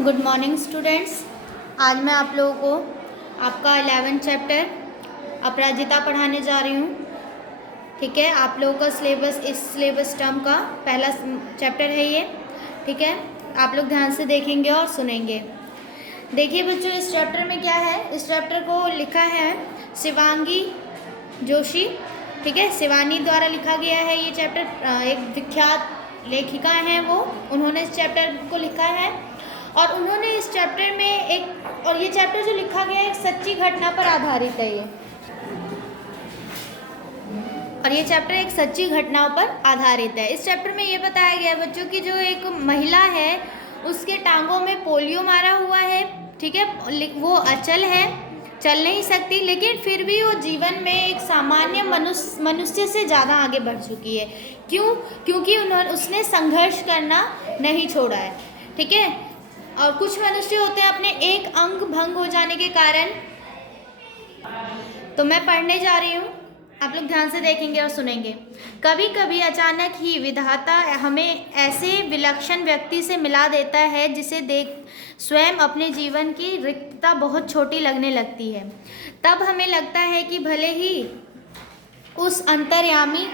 Good morning students. आज मैं आप लोगों को आपका 11th चैप्टर अपराजिता पढ़ाने जा रही हूँ। ठीक है, आप लोगों का सिलेबस इस सिलेबस टर्म का पहला चैप्टर है ये। ठीक है, आप लोग ध्यान से देखेंगे और सुनेंगे। देखिए बच्चों, इस चैप्टर में क्या है, इस चैप्टर को लिखा है शिवांगी जोशी। ठीक है, शिवानी द्वारा लिखा गया है ये चैप्टर। एक विख्यात लेखिका हैं वो, उन्होंने इस चैप्टर को लिखा है और उन्होंने इस चैप्टर में ये चैप्टर जो लिखा गया है एक सच्ची घटना पर आधारित है ये। और ये चैप्टर एक सच्ची घटनाओं पर आधारित है। इस चैप्टर में ये बताया गया है बच्चों की जो एक महिला है उसके टांगों में पोलियो मारा हुआ है। ठीक है, वो अचल है, चल नहीं सकती, लेकिन फिर भी वो जीवन में एक सामान्य मनुष्य से ज़्यादा आगे बढ़ चुकी है। क्यों? क्योंकि उसने संघर्ष करना नहीं छोड़ा है। ठीक है, और कुछ मनुष्य होते हैं अपने एक अंग भंग हो जाने के कारण। तो मैं पढ़ने जा रही हूँ, आप लोग ध्यान से देखेंगे और सुनेंगे। कभी कभी अचानक ही विधाता हमें ऐसे विलक्षण व्यक्ति से मिला देता है जिसे देख स्वयं अपने जीवन की रिक्तता बहुत छोटी लगने लगती है। तब हमें लगता है कि भले ही उस अंतर्यामी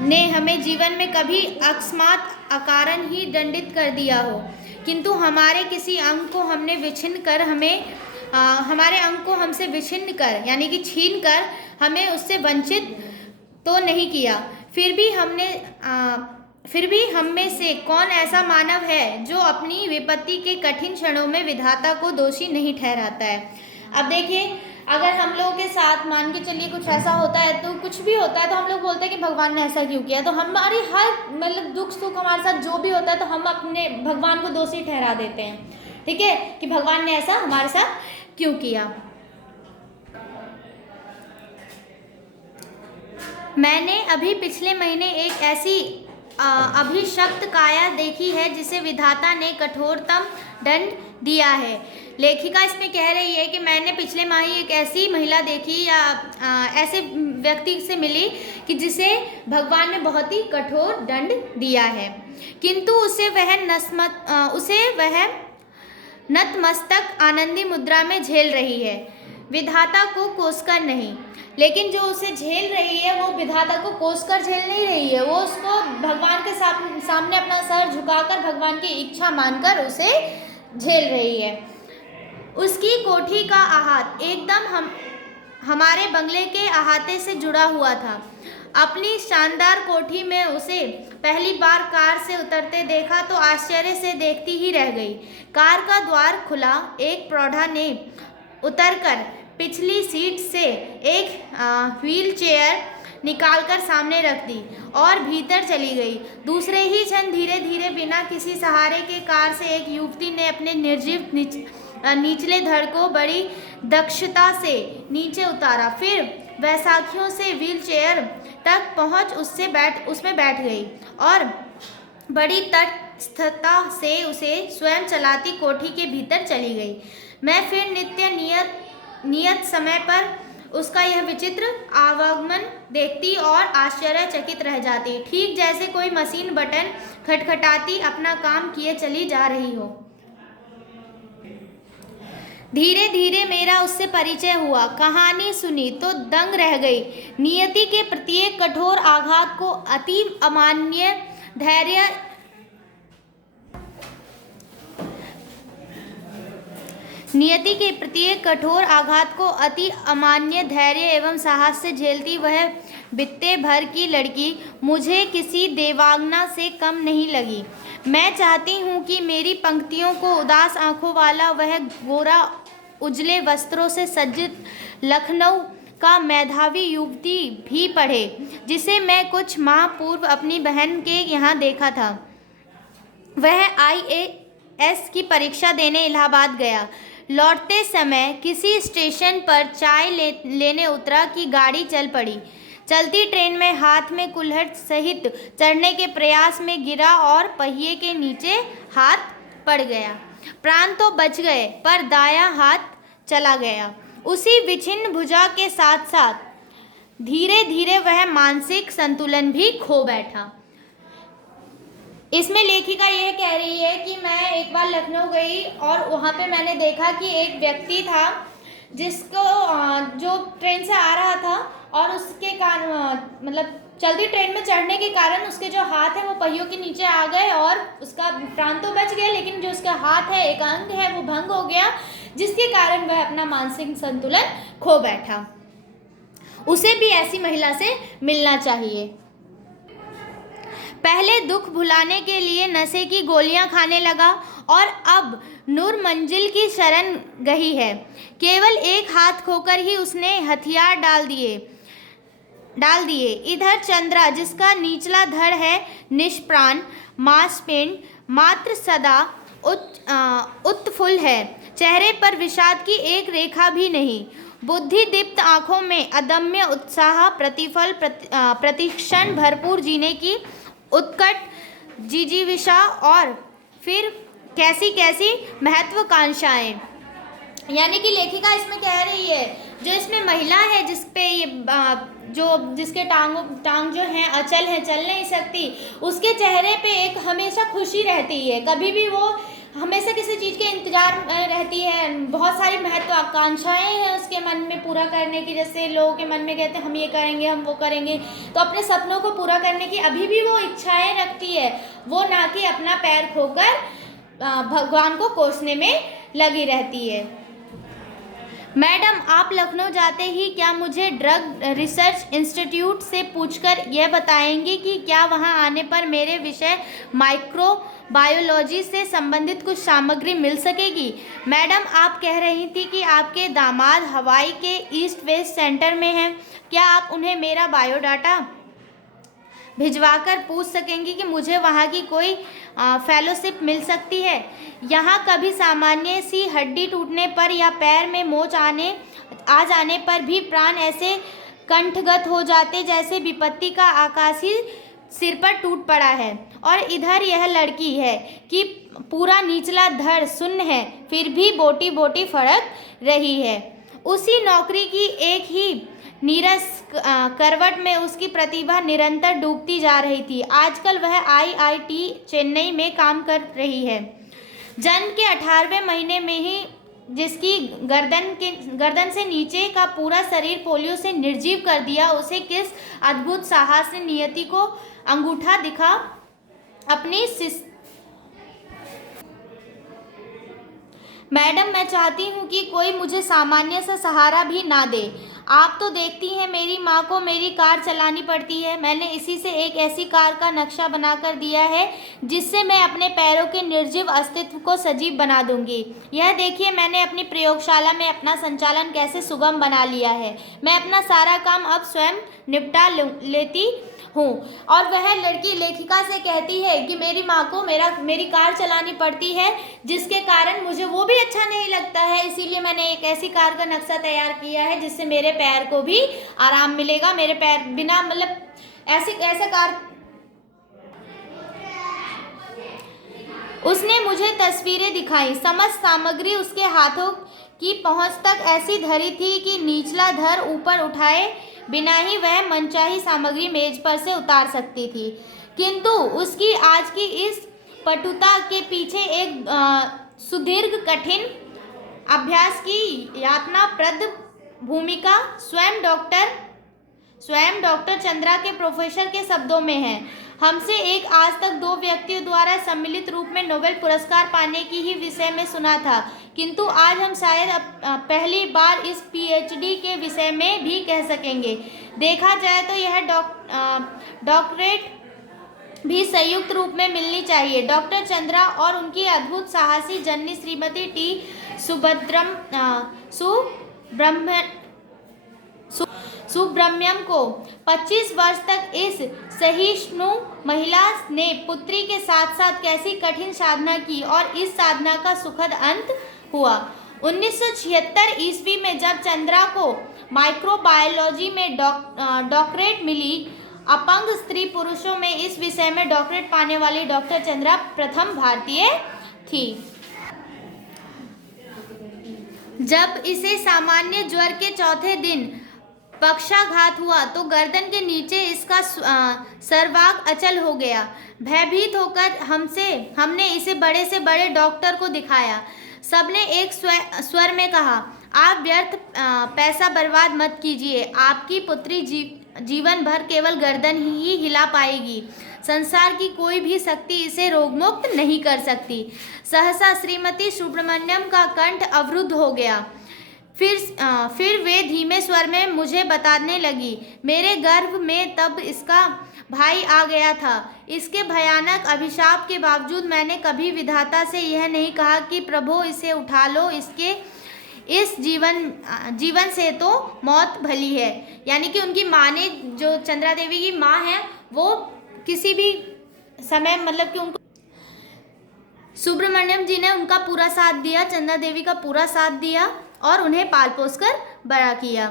ने हमें जीवन में कभी अकस्मात अकारण ही दंडित कर दिया हो, किंतु हमारे किसी अंग को हमने विच्छिन्न कर हमारे अंग को हमसे विच्छिन्न कर यानी कि छीन कर हमें उससे वंचित तो नहीं किया। फिर भी हम में से कौन ऐसा मानव है जो अपनी विपत्ति के कठिन क्षणों में विधाता को दोषी नहीं ठहराता है। अब देखिए, अगर हम लोगों के साथ मान के चलिए कुछ ऐसा होता है, तो कुछ भी होता है तो हम लोग बोलते हैं कि भगवान ने ऐसा क्यों किया। तो हमारी हर दुख सुख हमारे साथ जो भी होता है तो हम अपने भगवान को दोषी ठहरा देते हैं। ठीक है, कि भगवान ने ऐसा हमारे साथ क्यों किया। मैंने अभी पिछले महीने एक ऐसी अभिशप्त काया देखी है जिसे विधाता ने कठोरतम दंड दिया है। लेखिका इसमें कह रही है कि मैंने पिछले माह ही एक ऐसी महिला देखी या ऐसे व्यक्ति से मिली कि जिसे भगवान ने बहुत ही कठोर दंड दिया है, किंतु उसे वह नतमस्तक आनंदी मुद्रा में झेल रही है, विधाता को कोसकर नहीं। लेकिन जो उसे झेल रही है वो विधाता को कोसकर झेल नहीं रही है, वो उसको भगवान के सामने अपना सर झुकाकर भगवान की इच्छा मानकर उसे झेल रही है। उसकी कोठी का आहत एकदम हमारे बंगले के अहाते से जुड़ा हुआ था। अपनी शानदार कोठी में उसे पहली बार कार से उतरते देखा तो आश्चर्य से देखती ही रह गई। कार का द्वार खुला, एक प्रौढ़ा ने उतरकर पिछली सीट से एक व्हील चेयर निकालकर सामने रख दी और भीतर चली गई। दूसरे ही क्षण धीरे धीरे बिना किसी सहारे के कार से एक युवती ने अपने निर्जीव निचले धड़ को बड़ी दक्षता से नीचे उतारा, फिर बैसाखियों से व्हील चेयर तक पहुंच उसमें बैठ गई और बड़ी तटस्थता से उसे स्वयं चलाती कोठी के भीतर चली गई। मैं फिर नियत समय पर उसका यह विचित्र आवागमन देखती और आश्चर्यचकित रह जाती, ठीक जैसे कोई मशीन बटन खटखटाती अपना काम किए चली जा रही हो। धीरे धीरे मेरा उससे परिचय हुआ। कहानी सुनी तो दंग रह गई। नियति के प्रत्येक कठोर आघात को अति अमान्य धैर्य एवं साहस से झेलती वह बित्ते भर की लड़की मुझे किसी देवांगना से कम नहीं लगी। मैं चाहती हूँ कि मेरी पंक्तियों को उदास आंखों वाला वह गोरा उजले वस्त्रों से सज्जित लखनऊ का मेधावी युवती भी पढ़े, जिसे मैं कुछ माह पूर्व अपनी बहन के यहाँ देखा था। वह IAS की परीक्षा देने इलाहाबाद गया। लौटते समय किसी स्टेशन पर चाय लेने उतरा कि गाड़ी चल पड़ी। चलती ट्रेन में हाथ में कुल्हड़ सहित चढ़ने के प्रयास में गिरा और पहिए के नीचे हाथ पड़ गया। प्राण तो बच गए पर दायां हाथ चला गया। उसी विच्छिन्न भुजा के साथ साथ धीरे धीरे वह मानसिक संतुलन भी खो बैठा। इसमें लेखिका यह कह रही है कि मैं एक बार लखनऊ गई और वहाँ पे मैंने देखा कि एक व्यक्ति था जिसको जो ट्रेन से आ रहा था और उसके कारण मतलब चलती ट्रेन में चढ़ने के कारण उसके जो हाथ है वो पहियों के नीचे आ गए और उसका प्राण तो बच गया, लेकिन जो उसका हाथ है, एक अंग है, वो भंग हो गया, जिसके कारण वह अपना मानसिक संतुलन खो बैठा। उसे भी ऐसी महिला से मिलना चाहिए। पहले दुख भुलाने के लिए नशे की गोलियां खाने लगा और अब नूर मंजिल की शरण गई है। केवल एक हाथ खोकर ही उसने हथियार डाल दिए। इधर चंद्रा, जिसका निचला धड़ है निष्प्राण, मांसपिंड मात्र सदा उत्फुल्ल है, चेहरे पर विषाद की एक रेखा भी नहीं, बुद्धि दीप्त आंखों में अदम्य उत्साह, प्रतिफल प्रतिक्षण भरपूर जीने की उत्कट जिजीविषा और फिर कैसी कैसी महत्वाकांक्षाएं। यानी कि लेखिका इसमें कह रही है, जो इसमें महिला है जिस पे ये जिसके टांग जो हैं अचल है, चल नहीं सकती, उसके चेहरे पे एक हमेशा खुशी रहती है, कभी भी वो हमेशा किसी चीज़ के इंतजार रहती है। बहुत सारी महत्वाकांक्षाएं हैं उसके मन में पूरा करने की, जैसे लोगों के मन में कहते हैं हम ये करेंगे, हम वो करेंगे, तो अपने सपनों को पूरा करने की अभी भी वो इच्छाएं रखती है, वो ना कि अपना पैर खोकर भगवान को कोसने में लगी रहती है। मैडम, आप लखनऊ जाते ही क्या मुझे ड्रग रिसर्च इंस्टीट्यूट से पूछकर यह बताएंगी कि क्या वहां आने पर मेरे विषय माइक्रोबायोलॉजी से संबंधित कुछ सामग्री मिल सकेगी? मैडम, आप कह रही थी कि आपके दामाद हवाई के ईस्ट वेस्ट सेंटर में हैं, क्या आप उन्हें मेरा बायोडाटा भिजवाकर पूछ सकेंगी कि मुझे वहाँ की कोई फेलोशिप मिल सकती है? यहाँ कभी सामान्य सी हड्डी टूटने पर या पैर में मोच आ जाने पर भी प्राण ऐसे कंठगत हो जाते जैसे विपत्ति का आकाश ही सिर पर टूट पड़ा है। और इधर यह लड़की है कि पूरा निचला धड़ शून्य है, फिर भी बोटी बोटी फड़क रही है। उसी नौकरी की एक ही नीरस करवट में उसकी प्रतिभा निरंतर डूबती जा रही थी। आजकल वह IIT चेन्नई में काम कर रही है। जन्म के 18वें महीने में ही जिसकी गर्दन से नीचे का पूरा शरीर पोलियो से निर्जीव कर दिया, उसे किस अद्भुत साहस ने नियति को अंगूठा दिखा अपनी मैडम, मैं चाहती हूँ कि कोई मुझे सामान्य सा सहारा भी ना दे। आप तो देखती हैं मेरी माँ को मेरी कार चलानी पड़ती है। मैंने इसी से एक ऐसी कार का नक्शा बनाकर दिया है जिससे मैं अपने पैरों के निर्जीव अस्तित्व को सजीव बना दूंगी। यह देखिए, मैंने अपनी प्रयोगशाला में अपना संचालन कैसे सुगम बना लिया है। मैं अपना सारा काम अब स्वयं निपटा लेती हूँ। और वह लड़की लेखिका से कहती है कि मेरी माँ को मेरी कार चलानी पड़ती है, जिसके कारण मुझे वो भी अच्छा नहीं लगता है, इसीलिए मैंने एक ऐसी कार का नक्शा तैयार किया है जिससे मेरे पैर को भी आराम मिलेगा। मेरे पैर बिना मतलब ऐसे कार। उसने मुझे तस्वीरें दिखाई, समस्त सामग्री उसके हाथों की पहुंच तक ऐसी धरी थी कि निचला धड़ ऊपर उठाए बिना ही वह मनचाही सामग्री मेज पर से उतार सकती थी। किंतु उसकी आज की इस पटुता के पीछे एक सुदीर्घ कठिन अभ्यास की यातनाप्रद भूमिका स्वयं डॉक्टर चंद्रा के प्रोफेसर के शब्दों में है। हमसे एक आज तक 2 व्यक्तियों द्वारा सम्मिलित रूप में नोबेल पुरस्कार पाने की ही विषय में सुना था, किंतु आज हम शायद पहली बार इस PhD के विषय में भी कह सकेंगे। देखा जाए तो यह डॉक्टरेट भी संयुक्त रूप में मिलनी चाहिए। डॉक्टर चंद्रा और उनकी अद्भुत साहसी जननी श्रीमती T सुब्रह्मण्यम को 25 वर्ष तक इस सहिष्णु महिला ने पुत्री के साथ साथ कैसी कठिन साधना की और इस साधना का सुखद अंत हुआ। 1976 ईस्वी में जब चंद्रा को माइक्रोबायोलॉजी में डॉक्टरेट मिली, अपंग स्त्री पुरुषों में इस विषय में डॉक्टरेट पाने वाली डॉक्टर चंद्रा प्रथम भारतीय थी। जब इसे सामान्य ज्वर के चौथे दिन पक्षाघात हुआ तो गर्दन के नीचे इसका सर्वांग अचल हो गया। भयभीत होकर हमने इसे बड़े से बड़े डॉक्टर को दिखाया। सबने एक स्वर में कहा, आप व्यर्थ पैसा बर्बाद मत कीजिए। आपकी पुत्री जीवन भर केवल गर्दन ही हिला पाएगी। संसार की कोई भी शक्ति इसे रोगमुक्त नहीं कर सकती। सहसा श्रीमती सुब्रमण्यम का कंठ अवरुद्ध हो गया। फिर वे धीमे स्वर में मुझे बताने लगी, मेरे गर्भ में तब इसका भाई आ गया था। इसके भयानक अभिशाप के बावजूद मैंने कभी विधाता से यह नहीं कहा कि प्रभु इसे उठा लो, इसके इस जीवन से तो मौत भली है। यानी कि उनकी माँ ने, जो चंद्रा देवी की माँ है, वो किसी भी समय मतलब कि उनको सुब्रमण्यम जी ने उनका पूरा साथ दिया, चंद्रा देवी का पूरा साथ दिया और उन्हें पाल पोस कर बड़ा किया।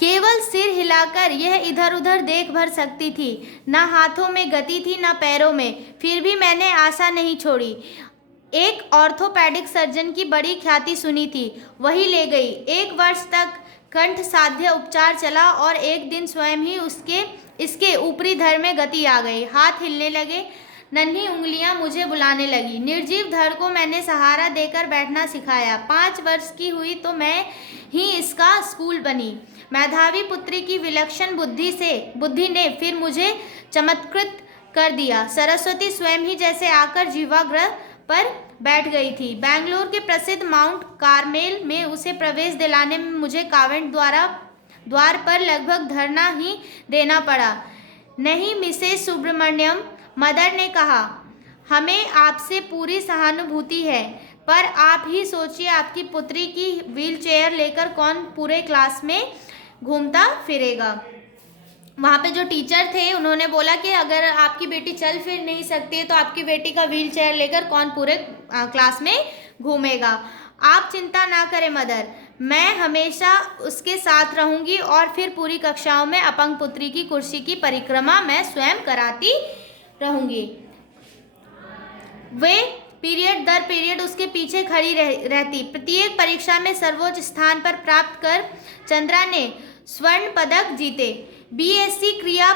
केवल सिर हिलाकर यह इधर उधर देख भर सकती थी। ना हाथों में गति थी, ना पैरों में। फिर भी मैंने आशा नहीं छोड़ी। एक ऑर्थोपेडिक सर्जन की बड़ी ख्याति सुनी थी, वही ले गई। 1 वर्ष तक कंठ साध्य उपचार चला और एक दिन स्वयं ही इसके ऊपरी धड़ में गति आ गई। हाथ हिलने लगे, नन्ही उंगलियां मुझे बुलाने लगी। निर्जीव धड़ को मैंने सहारा देकर बैठना सिखाया। 5 वर्ष की हुई तो मैं ही इसका स्कूल बनी। मेधावी पुत्री की विलक्षण बुद्धि ने फिर मुझे चमत्कृत कर दिया। सरस्वती स्वयं ही जैसे आकर जीवाग्रह पर बैठ गई थी। बेंगलोर के प्रसिद्ध माउंट कार्मेल में उसे प्रवेश दिलाने में मुझे कावेंट द्वार पर लगभग धरना ही देना पड़ा। नहीं मिसेस सुब्रमण्यम, मदर ने कहा, हमें आपसे पूरी सहानुभूति है, पर आप ही सोचिए, आपकी पुत्री की व्हीलचेयर लेकर कौन पूरे क्लास में घूमता फिरेगा। वहाँ पे जो टीचर थे उन्होंने बोला कि अगर आपकी बेटी चल फिर नहीं सकती है तो आपकी बेटी का व्हील चेयर लेकर कौन पूरे क्लास में घूमेगा। आप चिंता ना करें मदर, मैं हमेशा उसके साथ रहूँगी और फिर पूरी कक्षाओं में अपंग पुत्री की कुर्सी की परिक्रमा मैं स्वयं कराती रहूँगी। वे पीरियड दर पीरियड उसके पीछे खड़ी रहती। प्रत्येक परीक्षा में सर्वोच्च स्थान पर प्राप्त कर चंद्रा ने स्वर्ण पदक जीते। बीएससी क्रिया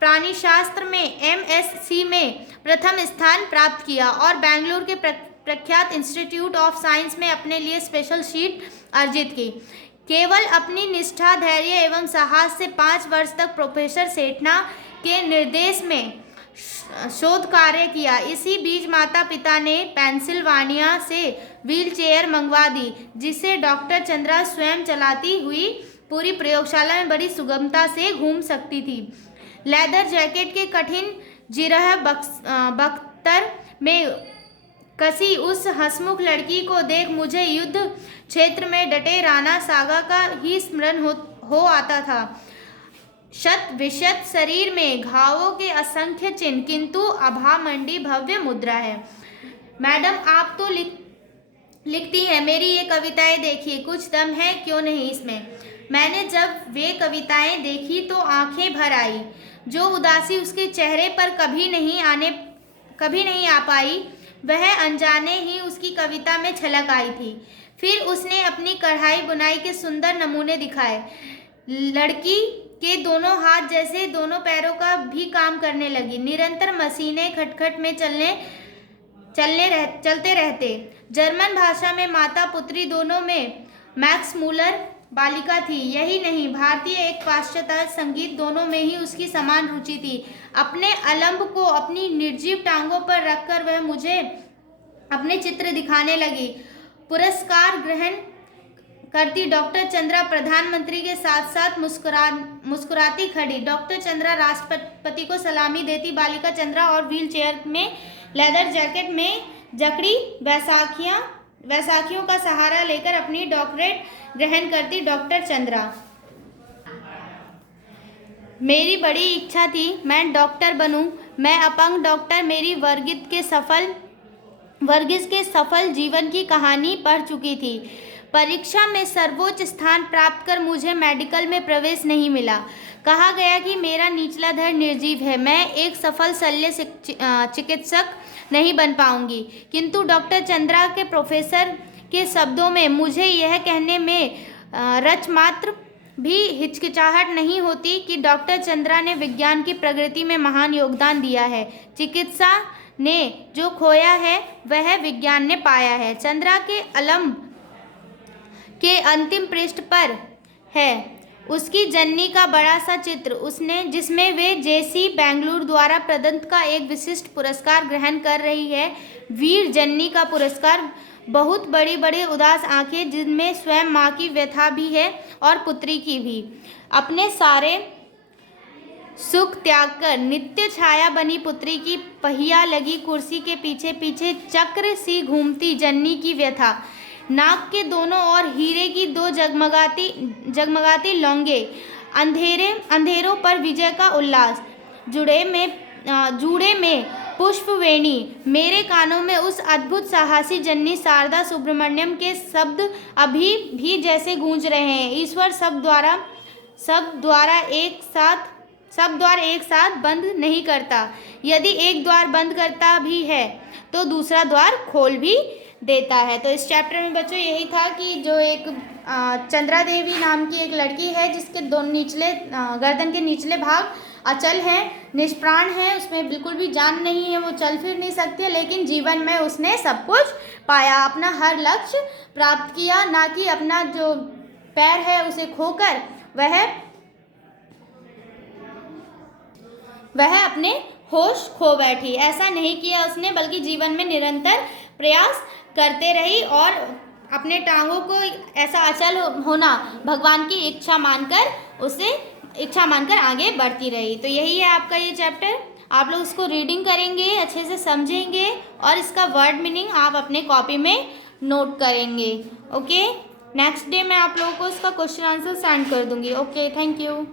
प्राणीशास्त्र में एमएससी में प्रथम स्थान प्राप्त किया और बेंगलुरु के प्रख्यात इंस्टीट्यूट ऑफ साइंस में अपने लिए स्पेशल सीट अर्जित की। केवल अपनी निष्ठा, धैर्य एवं साहस से 5 वर्ष तक प्रोफेसर सेठना के निर्देश में शोध कार्य किया। इसी बीच माता पिता ने पेंसिल्वानिया से व्हील चेयर मंगवा दी, जिसे डॉक्टर चंद्रा स्वयं चलाती हुई पूरी प्रयोगशाला में बड़ी सुगमता से घूम सकती थी। लेदर जैकेट के कठिन जिरह बख्तर में कसी उस हंसमुख लड़की को देख मुझे युद्ध क्षेत्र में डटे राणा सागा का ही स्मरण हो आता था। शत विशत शरीर में घावों के असंख्य चिन्ह, किंतु अभामंडी भव्य मुद्रा है। मैडम, आप तो लिखती हैं, मेरी ये कविताएं देखिए, कुछ दम है क्यों नहीं इसमें। मैंने जब वे कविताएं देखी तो आंखें भर आई। जो उदासी उसके चेहरे पर कभी नहीं आ पाई, वह अनजाने ही उसकी कविता में छलक आई थी। फिर उसने अपनी कढ़ाई बुनाई के सुंदर नमूने दिखाए। लड़की के दोनों हाथ जैसे दोनों पैरों का भी काम करने लगी। निरंतर मशीनें खटखट में चलते रहते। जर्मन भाषा में माता पुत्री दोनों में मैक्स मूलर बालिका थी। यही नहीं, भारतीय एक पाश्चात्य संगीत दोनों में ही उसकी समान रुचि थी। अपने अलंब को अपनी निर्जीव टांगों पर रखकर वह मुझे अपने चित्र दिखाने लगी। पुरस्कार ग्रहण करती डॉक्टर चंद्रा प्रधानमंत्री के साथ साथ मुस्कुराती खड़ी। डॉक्टर चंद्रा राष्ट्रपति को सलामी देती बालिका चंद्रा और व्हील चेयर में लेदर जैकेट में जकड़ी वैसाखियों का सहारा लेकर अपनी डॉक्टरेट ग्रहण करती डॉक्टर चंद्रा। मेरी बड़ी इच्छा थी मैं डॉक्टर बनूं। मैं अपंग डॉक्टर मेरी वर्गीस के सफल जीवन की कहानी पढ़ चुकी थी। परीक्षा में सर्वोच्च स्थान प्राप्त कर मुझे मेडिकल में प्रवेश नहीं मिला। कहा गया कि मेरा निचला धड़ निर्जीव है, मैं एक सफल शल्य चिकित्सक नहीं बन पाऊंगी। किंतु डॉक्टर चंद्रा के प्रोफेसर के शब्दों में मुझे यह कहने में रच मात्र भी हिचकिचाहट नहीं होती कि डॉक्टर चंद्रा ने विज्ञान की प्रगति में महान योगदान दिया है। चिकित्सा ने जो खोया है वह विज्ञान ने पाया है। चंद्रा के अलम के अंतिम पृष्ठ पर है उसकी जननी का बड़ा सा चित्र, उसने जिसमें वे जेसी बेंगलुरु द्वारा प्रदत्त का एक विशिष्ट पुरस्कार ग्रहण कर रही है। वीर जननी का पुरस्कार, बहुत बड़ी बड़ी उदास आंखें जिनमें स्वयं माँ की व्यथा भी है और पुत्री की भी। अपने सारे सुख त्याग कर नित्य छाया बनी पुत्री की पहिया लगी कुर्सी के पीछे पीछे चक्र सी घूमती जननी की व्यथा। नाक के दोनों ओर हीरे की दो जगमगाती लौंगे, अंधेरों पर विजय का उल्लास। जूड़े में पुष्पवेणी, मेरे कानों में उस अद्भुत साहसी जननी शारदा सुब्रमण्यम के शब्द अभी भी जैसे गूंज रहे हैं। ईश्वर सब द्वार एक साथ बंद नहीं करता, यदि एक द्वार बंद करता भी है तो दूसरा द्वार खोल भी देता है। तो इस चैप्टर में बच्चों यही था कि जो एक चंद्रा देवी नाम की एक लड़की है जिसके दोनों निचले गर्दन के निचले भाग अचल हैं, निष्प्राण है, उसमें बिल्कुल भी जान नहीं है, वो चल फिर नहीं सकती, लेकिन जीवन में उसने सब कुछ पाया, अपना हर लक्ष्य प्राप्त किया, ना कि अपना जो पैर है उसे खोकर वह अपने होश खो बैठी। ऐसा नहीं किया उसने, बल्कि जीवन में निरंतर प्रयास करते रही और अपने टांगों को ऐसा अचल होना भगवान की इच्छा मानकर आगे बढ़ती रही। तो यही है आपका ये चैप्टर। आप लोग इसको रीडिंग करेंगे, अच्छे से समझेंगे और इसका वर्ड मीनिंग आप अपने कॉपी में नोट करेंगे। ओके, नेक्स्ट डे मैं आप लोगों को इसका क्वेश्चन आंसर सेंड कर दूंगी। Okay, thank you.